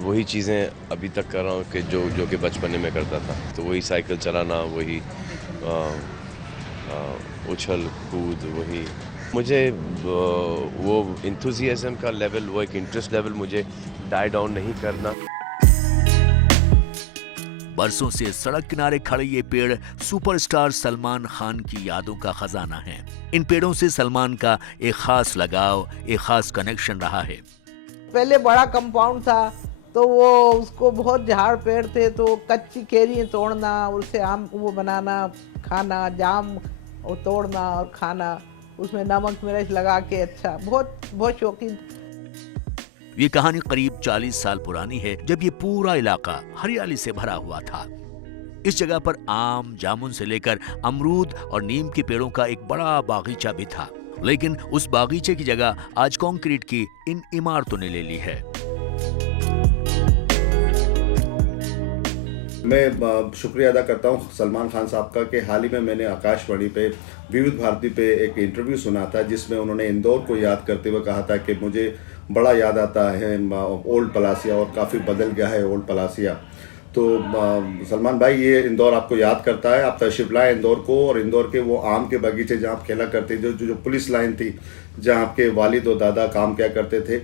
वही चीज़ें अभी तक कर रहा हूँ कि जो जो कि बचपन में करता था। तो वही साइकिल चलाना, वही उछल कूद, वही मुझे वो एंथुसियाज़्म का लेवल, वो एक इंटरेस्ट लेवल मुझे डाई डाउन नहीं करना। बरसों से सड़क किनारे खड़े ये पेड़ सुपरस्टार सलमान खान की यादों का खजाना है। इन पेड़ों से सलमान का एक खास लगाव, एक खास कनेक्शन रहा है। पहले बड़ा कंपाउंड था, तो वो उसको बहुत झाड़ पेड़ थे, तो कच्ची केरी तोड़ना, उससे आम वो बनाना, खाना, जाम वो तोड़ना और खाना, उसमें नमक मिर्च लगा के, अच्छा बहुत बहुत शौकीन। ये कहानी करीब 40 साल पुरानी है, जब ये पूरा इलाका हरियाली से भरा हुआ था। इस जगह पर आम, जामुन से लेकर अमरूद और नीम के पेड़ों का एक बड़ा बागीचा भी था। लेकिन उस बागीचे की जगह आज कंक्रीट की इन इमारतों ने ले ली है। मैं शुक्रिया अदा करता हूँ सलमान खान साहब का कि हाल ही में मैंने आकाशवाणी पे विविध भारती पे एक इंटरव्यू सुना था, जिसमें उन्होंने इंदौर को याद करते हुए कहा था कि मुझे बड़ा याद आता है ओल्ड पलासिया, और काफ़ी बदल गया है ओल्ड पलासिया। तो सलमान भाई, ये इंदौर आपको याद करता है, आप तशरीफ लाएँ इंदौर को, और इंदौर के वो आम के बगीचे जहाँ आप खेला करते, जो पुलिस लाइन थी जहाँ आपके वालिद और दादा काम किया करते थे,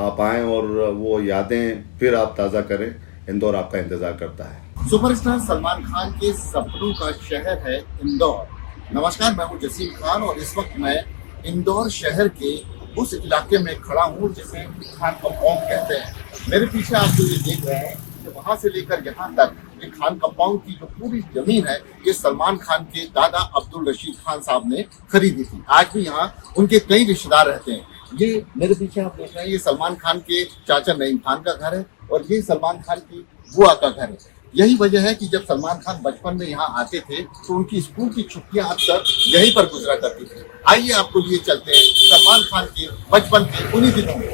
आप आएँ और वो यादें फिर आप ताज़ा करें। इंदौर आपका इंतज़ार करता है। सुपरस्टार सलमान खान के सपनों का शहर है इंदौर। नमस्कार, मैं हूं जसीम खान और इस वक्त मैं इंदौर शहर के उस इलाके में खड़ा हूं जिसे खान कंपाउंड कहते हैं। मेरे पीछे आप जो ये देख रहे हैं कि वहां से लेकर यहाँ तक ये खान कंपाउंड की जो पूरी जमीन है, ये सलमान खान के दादा अब्दुल रशीद खान साहब ने खरीदी थी। आज भी यहाँ उनके कई रिश्तेदार रहते हैं। ये मेरे पीछे आप देख रहे हैं, ये सलमान खान के चाचा नईम खान का घर है और ये सलमान खान की बुआ का घर है। यही वजह है कि जब सलमान खान बचपन में यहाँ आते थे तो उनकी स्कूल की छुट्टियां अक्सर यहीं पर गुजरा करती थी। आइए आपको लिए चलते हैं सलमान खान के बचपन के उन्हीं दिनों में।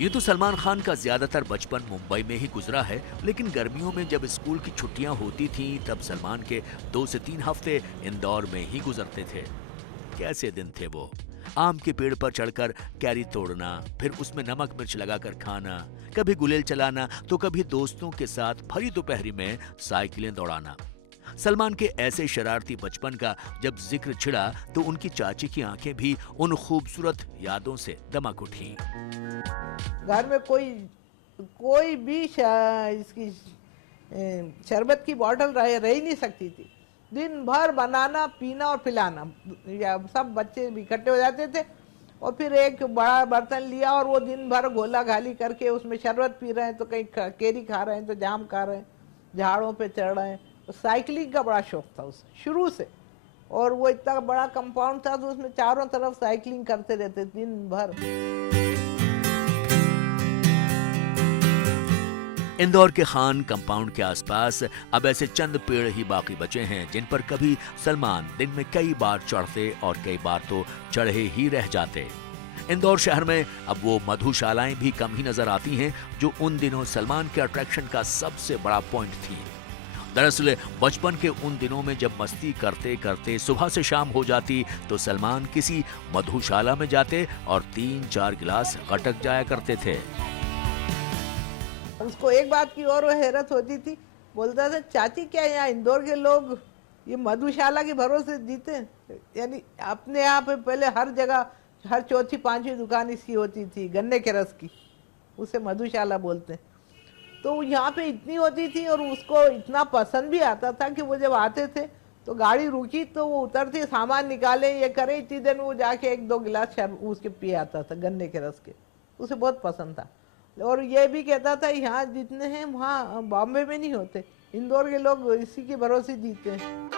ये तो सलमान खान का ज्यादातर बचपन मुंबई में ही गुजरा है, लेकिन गर्मियों में जब स्कूल की छुट्टियां होती थीं तब सलमान के 2 से 3 हफ्ते इंदौर में ही गुजरते थे। कैसे दिन थे वो! आम के पेड़ पर चढ़कर कैरी तोड़ना, फिर उसमें नमक मिर्च लगाकर खाना, कभी गुलेल चलाना तो कभी दोस्तों के साथ भरी दोपहरी में साइकिलें दौड़ाना। सलमान के ऐसे शरारती बचपन का जब जिक्र छिड़ा तो उनकी चाची की आंखें भी उन खूबसूरत यादों से दमक उठी। घर में कोई भी इसकी शरबत की बोतल रह ही नहीं सकती थी। दिन भर बनाना, पीना और पिलाना, या सब बच्चे इकट्ठे हो जाते थे और फिर एक बड़ा बर्तन लिया और वो दिन भर गोला गाली करके उसमें शरबत पी रहे हैं, तो कहीं केरी खा रहे हैं, तो जाम खा रहे हैं, झाड़ों पे चढ़ रहे हैं। तो साइकिलिंग का बड़ा शौक था उसे शुरू से, और वो इतना बड़ा कंपाउंड था तो उसमें चारों तरफ साइकिलिंग करते रहते दिन भर। इंदौर के खान कंपाउंड के आसपास अब ऐसे चंद पेड़ ही बाकी बचे हैं जिन पर कभी सलमान दिन में कई बार चढ़ते और कई बार तो चढ़े ही रह जाते। इंदौर शहर में अब वो मधुशालाएं भी कम ही नजर आती हैं जो उन दिनों सलमान के अट्रैक्शन का सबसे बड़ा पॉइंट थी। दरअसल बचपन के उन दिनों में जब मस्ती करते करते सुबह से शाम हो जाती तो सलमान किसी मधुशाला में जाते और 3-4 गिलास गटक जाया करते थे। उसको एक बात की और वो हैरत होती थी, बोलता था, चाची क्या यहाँ इंदौर के लोग ये मधुशाला के भरोसे जीते हैं? यानी अपने यहाँ पे पहले हर जगह हर चौथी पांचवी दुकान इसकी होती थी गन्ने के रस की, उसे मधुशाला बोलते हैं। तो यहाँ पे इतनी होती थी और उसको इतना पसंद भी आता था कि वो जब आते थे तो गाड़ी रुकी तो वो उतरती, सामान निकाले, ये करे, इतनी देर में वो जाके 1-2 गिलास उसके पिए आता था गन्ने के रस के। उसे बहुत पसंद था और ये भी कहता था यहाँ जितने हैं वहाँ बॉम्बे में नहीं होते, इंदौर के लोग इसी के भरोसे जीते हैं।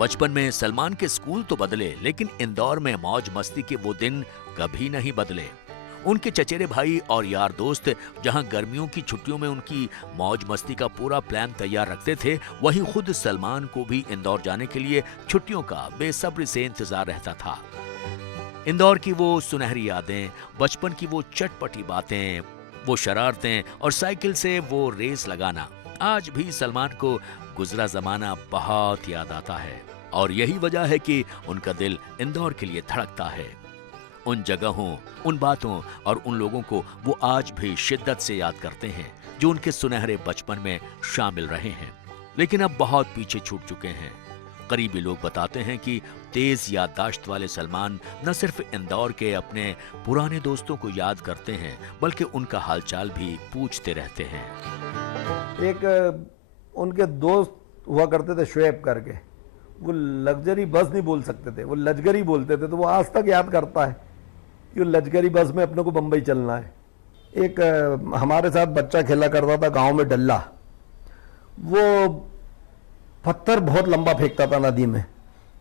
बचपन में सलमान के स्कूल तो बदले, लेकिन इंदौर में मौज मस्ती के वो दिन कभी नहीं बदले। उनके चचेरे भाई और यार दोस्त जहां गर्मियों की छुट्टियों में उनकी मौज मस्ती का पूरा प्लान तैयार रखते थे, वहीं खुद सलमान को भी इंदौर जाने के लिए छुट्टियों का बेसब्री से इंतजार रहता था। इंदौर की वो सुनहरी यादें, बचपन की वो चटपटी बातें, वो शरारतें और साइकिल से वो रेस लगाना आज भी सलमान को गुजरा जमाना बहुत याद आता है। और यही वजह है कि उनका दिल इंदौर के लिए धड़कता है। उन जगहों, उन बातों और उन लोगों को वो आज भी शिद्दत से याद करते हैं जो उनके सुनहरे बचपन में शामिल रहे हैं, लेकिन अब बहुत पीछे छूट चुके हैं। करीबी लोग बताते हैं कि तेज याददाश्त वाले सलमान न सिर्फ इंदौर के अपने पुराने दोस्तों को याद करते हैं, बल्कि उनका हालचाल भी पूछते रहते हैं। एक उनके दोस्त हुआ करते थे शुएब करके, वो लग्जरी बस नहीं बोल सकते थे, वो लजगरी बोलते थे, तो वो आज तक याद करता है कि लजगरी बस में अपने को बम्बई चलना है। एक हमारे साथ बच्चा खेला करता था गांव में डल्ला, वो पत्थर बहुत लंबा फेंकता था नदी में,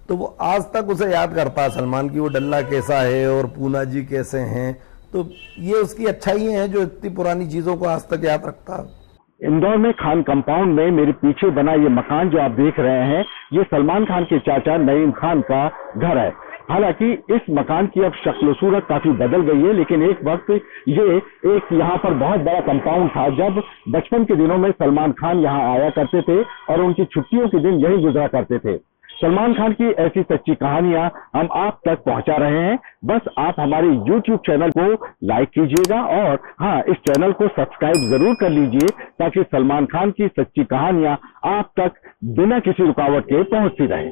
तो वो आज तक उसे याद करता है सलमान की वो डल्ला कैसा है और पूना जी कैसे हैं। तो ये उसकी अच्छाई है जो इतनी पुरानी चीज़ों को आज तक याद रखता है। इंदौर में खान कंपाउंड में मेरे पीछे बना ये मकान जो आप देख रहे हैं, ये सलमान खान के चाचा नईम खान का घर है। हालांकि इस मकान की अब शक्ल सूरत काफी बदल गई है, लेकिन एक वक्त ये एक यहाँ पर बहुत बड़ा कंपाउंड था। जब बचपन के दिनों में सलमान खान यहाँ आया करते थे और उनकी छुट्टियों के दिन यही गुजरा करते थे। सलमान खान की ऐसी सच्ची कहानियां हम आप तक पहुंचा रहे हैं। बस आप हमारे YouTube चैनल को लाइक कीजिएगा और हाँ, इस चैनल को सब्सक्राइब जरूर कर लीजिए ताकि सलमान खान की सच्ची कहानियां आप तक बिना किसी रुकावट के पहुंचती रहें।